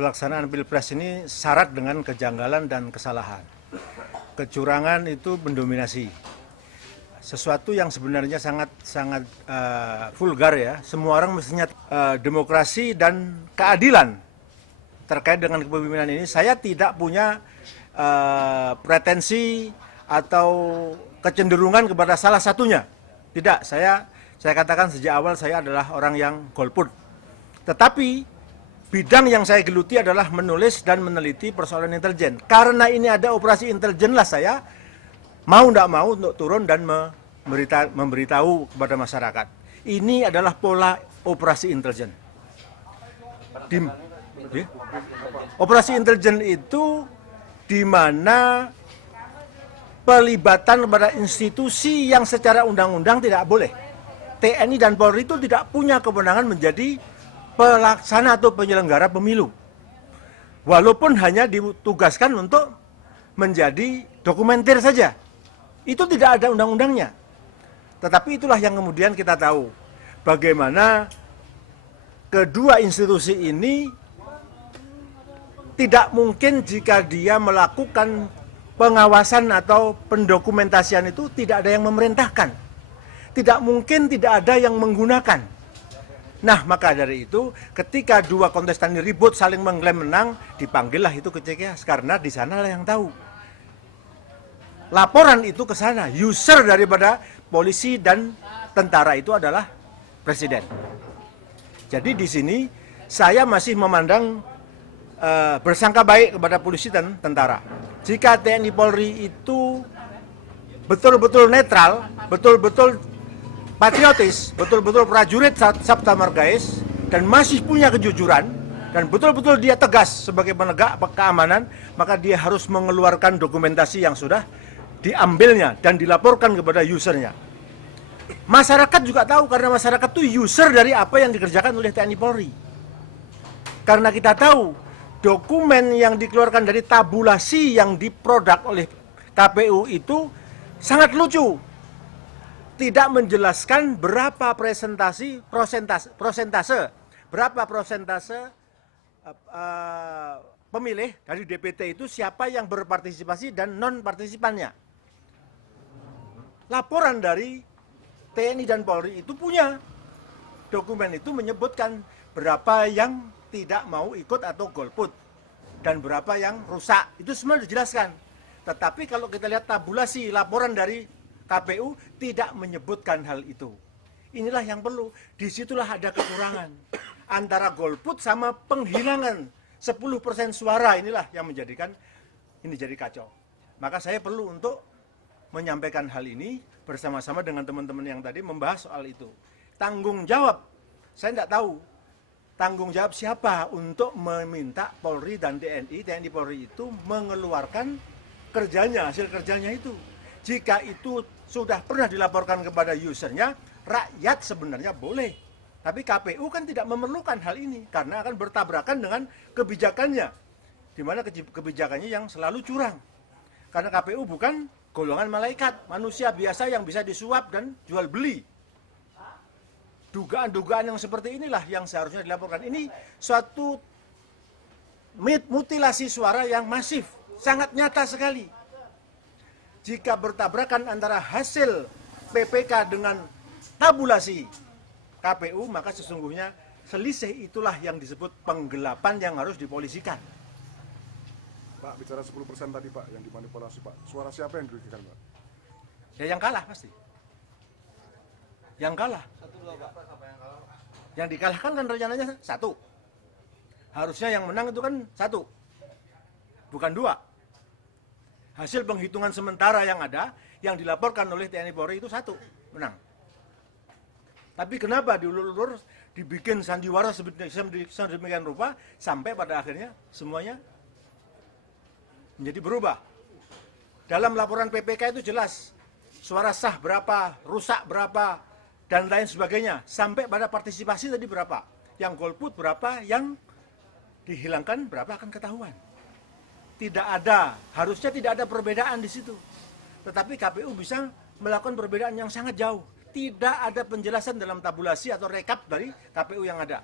Pelaksanaan Pilpres ini syarat dengan kejanggalan dan kesalahan. Kecurangan itu mendominasi. Sesuatu yang sebenarnya sangat vulgar ya. Semua orang mestinya demokrasi dan keadilan terkait dengan kepemimpinan ini. Saya tidak punya pretensi atau kecenderungan kepada salah satunya. Tidak, saya katakan sejak awal saya adalah orang yang golput. Tetapi bidang yang saya geluti adalah menulis dan meneliti persoalan intelijen. Karena ini ada operasi intelijen lah saya mau tidak mau untuk turun dan memberitahu kepada masyarakat. Ini adalah pola operasi intelijen. Operasi intelijen itu di mana pelibatan kepada institusi yang secara undang-undang tidak boleh. TNI dan Polri itu tidak punya kewenangan menjadi pelaksana atau penyelenggara pemilu. Walaupun hanya ditugaskan untuk menjadi dokumenter saja. Itu tidak ada undang-undangnya. Tetapi itulah yang kemudian kita tahu. Bagaimana kedua institusi ini tidak mungkin jika dia melakukan pengawasan atau pendokumentasian itu tidak ada yang memerintahkan. Tidak mungkin tidak ada yang menggunakan. Nah, maka dari itu, ketika dua kontestan ini ribut, saling mengklaim menang, dipanggillah itu ke CKS, karena di sana lah yang tahu. Laporan itu ke sana, user daripada polisi dan tentara itu adalah presiden. Jadi di sini, saya masih memandang bersangka baik kepada polisi dan tentara. Jika TNI Polri itu betul-betul netral, betul-betul patriotis, betul-betul prajurit Sabta Margais, dan masih punya kejujuran, dan betul-betul dia tegas sebagai penegak keamanan, maka dia harus mengeluarkan dokumentasi yang sudah diambilnya dan dilaporkan kepada usernya. Masyarakat juga tahu, karena masyarakat itu user dari apa yang dikerjakan oleh TNI Polri. Karena kita tahu, dokumen yang dikeluarkan dari tabulasi yang diproduk oleh KPU itu sangat lucu. Tidak menjelaskan berapa persentase pemilih dari DPT itu siapa yang berpartisipasi dan non partisipannya. Laporan dari TNI dan Polri itu punya dokumen itu menyebutkan berapa yang tidak mau ikut atau golput dan berapa yang rusak, itu semua dijelaskan. Tetapi kalau kita lihat tabulasi laporan dari KPU tidak menyebutkan hal itu. Inilah yang perlu. Disitulah ada kekurangan. Antara golput sama penghilangan 10% suara, inilah yang menjadikan ini jadi kacau. Maka saya perlu untuk menyampaikan hal ini bersama-sama dengan teman-teman yang tadi membahas soal itu. Tanggung jawab, saya tidak tahu. Tanggung jawab siapa untuk meminta Polri dan TNI Polri itu mengeluarkan kerjanya, hasil kerjanya itu. Jika itu sudah pernah dilaporkan kepada usernya, rakyat sebenarnya boleh. Tapi KPU kan tidak memerlukan hal ini, karena akan bertabrakan dengan kebijakannya. Di mana kebijakannya yang selalu curang. Karena KPU bukan golongan malaikat, manusia biasa yang bisa disuap dan jual beli. Dugaan-dugaan yang seperti inilah yang seharusnya dilaporkan. Ini suatu mutilasi suara yang masif, sangat nyata sekali. Jika bertabrakan antara hasil PPK dengan tabulasi KPU, maka sesungguhnya selisih itulah yang disebut penggelapan yang harus dipolisikan. Pak, bicara 10% tadi Pak, yang dimanipulasi Pak, suara siapa yang dirugikan Pak? Ya yang kalah pasti. Yang kalah. Yang dikalahkan kan rencananya satu. Harusnya yang menang itu kan satu, bukan dua. Hasil penghitungan sementara yang ada, yang dilaporkan oleh TNI Polri itu satu, menang. Tapi kenapa diulur-ulur, dibikin sandiwara sedemikian rupa, sampai pada akhirnya semuanya menjadi berubah. Dalam laporan PPK itu jelas, suara sah berapa, rusak berapa, dan lain sebagainya. Sampai pada partisipasi tadi berapa, yang golput berapa, yang dihilangkan berapa akan ketahuan. Tidak ada, harusnya tidak ada perbedaan di situ. Tetapi KPU bisa melakukan perbedaan yang sangat jauh. Tidak ada penjelasan dalam tabulasi atau rekap dari KPU yang ada.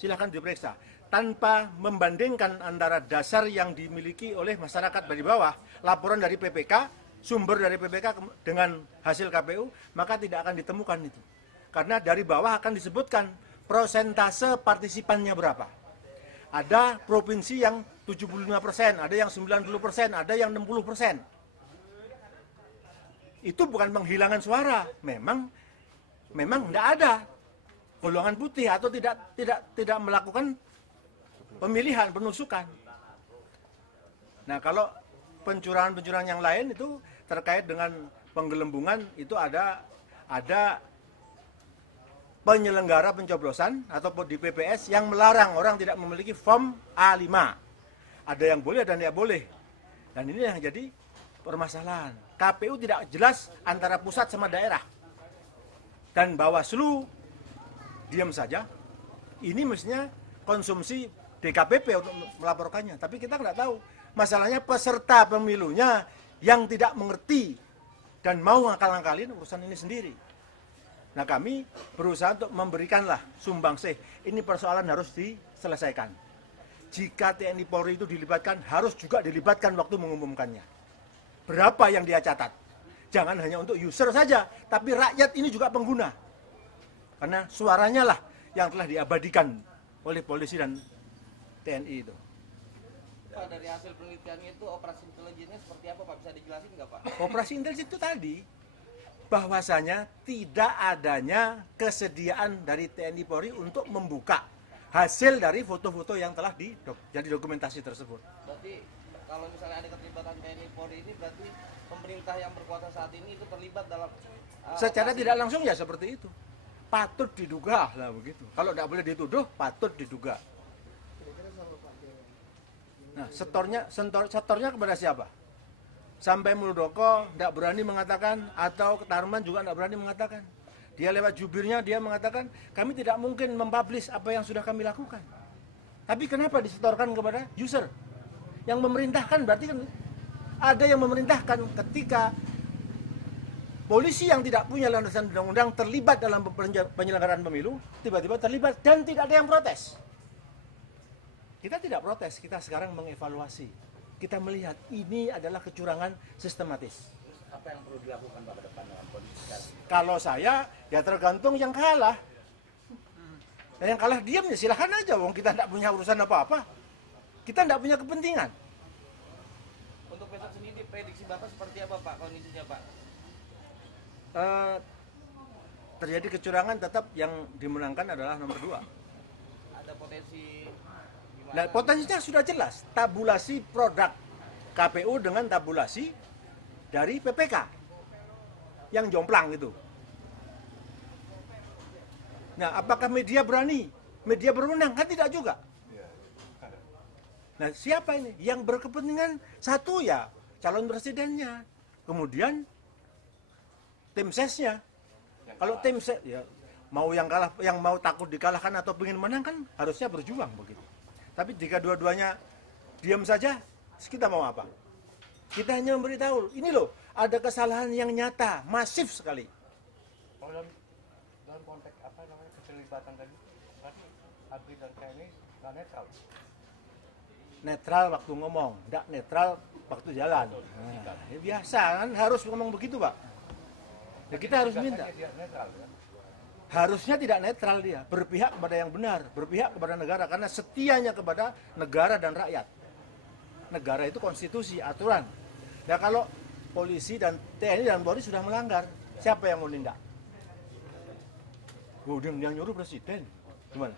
Silahkan diperiksa. tanpa membandingkan antara dasar yang dimiliki oleh masyarakat dari bawah, laporan dari PPK, sumber dari PPK dengan hasil KPU, maka tidak akan ditemukan itu. Karena dari bawah akan disebutkan persentase partisipannya berapa. Ada provinsi yang 75%, ada yang 90%, ada yang 60%. Itu bukan penghilangan suara, memang tidak ada golongan putih atau tidak melakukan pemilihan, penusukan. Nah, kalau pencurangan-pencurangan yang lain itu terkait dengan penggelembungan, itu ada penyelenggara pencoblosan atau di PPS yang melarang orang tidak memiliki form A5. Ada yang boleh dan tidak boleh. Dan ini yang jadi permasalahan. KPU tidak jelas antara pusat sama daerah. Dan Bawaslu diam saja. Ini mestinya konsumsi DKPP untuk melaporkannya. Tapi kita nggak tahu. Masalahnya peserta pemilunya yang tidak mengerti dan mau ngakal-ngakalin urusan ini sendiri. Nah, kami berusaha untuk memberikanlah sumbangsih. Ini persoalan harus diselesaikan. Jika TNI Polri itu dilibatkan, harus juga dilibatkan waktu mengumumkannya. Berapa yang dia catat? Jangan hanya untuk user saja, tapi rakyat ini juga pengguna. Karena suaranya lah yang telah diabadikan oleh polisi dan TNI itu. Pak, dari hasil penelitiannya itu operasi intelijennya seperti apa, Pak? Bisa dijelasin nggak, Pak? Operasi intelijen itu tadi, bahwasanya tidak adanya kesediaan dari TNI Polri untuk membuka hasil dari foto-foto yang telah jadi dokumentasi tersebut. Berarti kalau misalnya ada keterlibatan TNI Polri ini, berarti pemerintah yang berkuasa saat ini itu terlibat dalam secara tidak langsung ya seperti itu. Patut diduga lah begitu. Kalau tidak boleh dituduh, patut diduga. Nah, setornya kepada siapa? Sampai Muldoko tidak berani mengatakan, atau Tarman juga tidak berani mengatakan. Dia lewat jubirnya, dia mengatakan, kami tidak mungkin mempublish apa yang sudah kami lakukan. Tapi kenapa disetorkan kepada user? Yang memerintahkan berarti kan ada yang memerintahkan. Ketika polisi yang tidak punya landasan undang-undang terlibat dalam penyelenggaraan pemilu, tiba-tiba terlibat dan tidak ada yang protes. Kita tidak protes, kita sekarang mengevaluasi. Kita melihat ini adalah kecurangan sistematis. Apa yang perlu dilakukan, Pak, ke depan dengan kondisi sekarang? Kalau saya, ya tergantung yang kalah. Dan yang kalah diam ya silahkan aja, wong kita tidak punya urusan apa-apa. Kita tidak punya kepentingan. Untuk besok sendiri, prediksi Bapak seperti apa, Pak, kondisinya, Pak? Terjadi kecurangan, tetap yang dimenangkan adalah nomor 2. Ada potensi gimana? Nah, potensinya sudah jelas, tabulasi produk KPU dengan tabulasi dari PPK yang jomplang itu. Nah, apakah media berani? Media berwenang? Kan tidak juga. Nah, siapa ini? Yang berkepentingan satu ya calon presidennya, kemudian tim sesnya. Kalau tim ses ya mau yang kalah, yang mau takut dikalahkan atau ingin menang kan harusnya berjuang begitu. Tapi jika dua-duanya diam saja, kita mau apa? Kita hanya memberitahu, ini loh, ada kesalahan yang nyata, masif sekali. Kalau dalam konteks apa namanya keterlibatan tadi, berarti ABRI dan TNI nggak netral. Netral waktu ngomong, tidak netral waktu jalan. Nah, ya biasa kan, harus ngomong begitu, Pak. Ya kita harus minta. Netral, ya? Harusnya tidak netral dia, berpihak kepada yang benar, berpihak kepada negara, karena setianya kepada negara dan rakyat. Negara itu konstitusi, aturan. Nah, kalau polisi dan TNI dan Polri sudah melanggar, siapa yang mau nindak? Yang nyuruh presiden, gimana?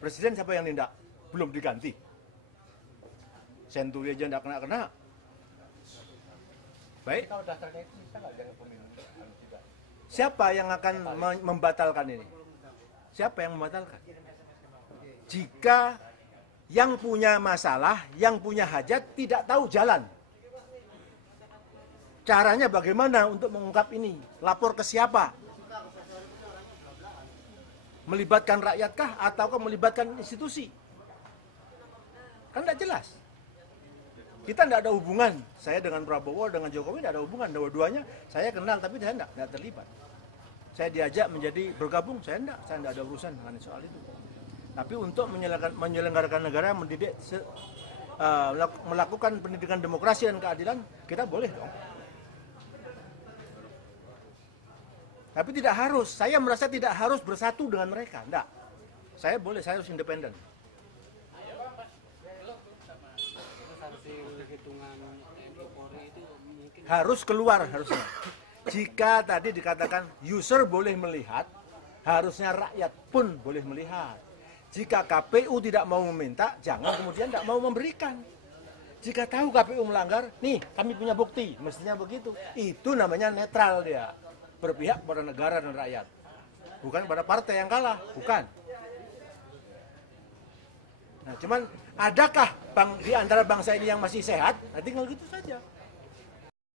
Presiden siapa yang nindak? Belum diganti. Senturi aja tidak kena-kena. Baik. Kalau dasarnya itu bisa nggak jangan pemilu tidak? Siapa yang akan membatalkan ini? Siapa yang membatalkan? Jika yang punya masalah, yang punya hajat tidak tahu jalan. Caranya bagaimana untuk mengungkap ini? Lapor ke siapa? Melibatkan rakyatkah ataukah melibatkan institusi? Kan tidak jelas. Kita tidak ada hubungan. Saya dengan Prabowo, dengan Jokowi tidak ada hubungan. Dua-duanya saya kenal, tapi saya tidak terlibat. Saya diajak menjadi bergabung, saya tidak ada urusan dengan soal itu. Tapi untuk menyelenggarakan negara, mendidik, melakukan pendidikan demokrasi dan keadilan, kita boleh dong. Tapi tidak harus, saya merasa tidak harus bersatu dengan mereka, enggak. Saya boleh, saya harus independen. Harus keluar, harusnya. Jika tadi dikatakan user boleh melihat, harusnya rakyat pun boleh melihat. Jika KPU tidak mau meminta, jangan kemudian tidak mau memberikan. Jika tahu KPU melanggar, nih kami punya bukti, mestinya begitu. Itu namanya netral dia, berpihak pada negara dan rakyat. Bukan pada partai yang kalah, bukan. Nah, cuman adakah di antara bangsa ini yang masih sehat? Nah, tinggal gitu saja.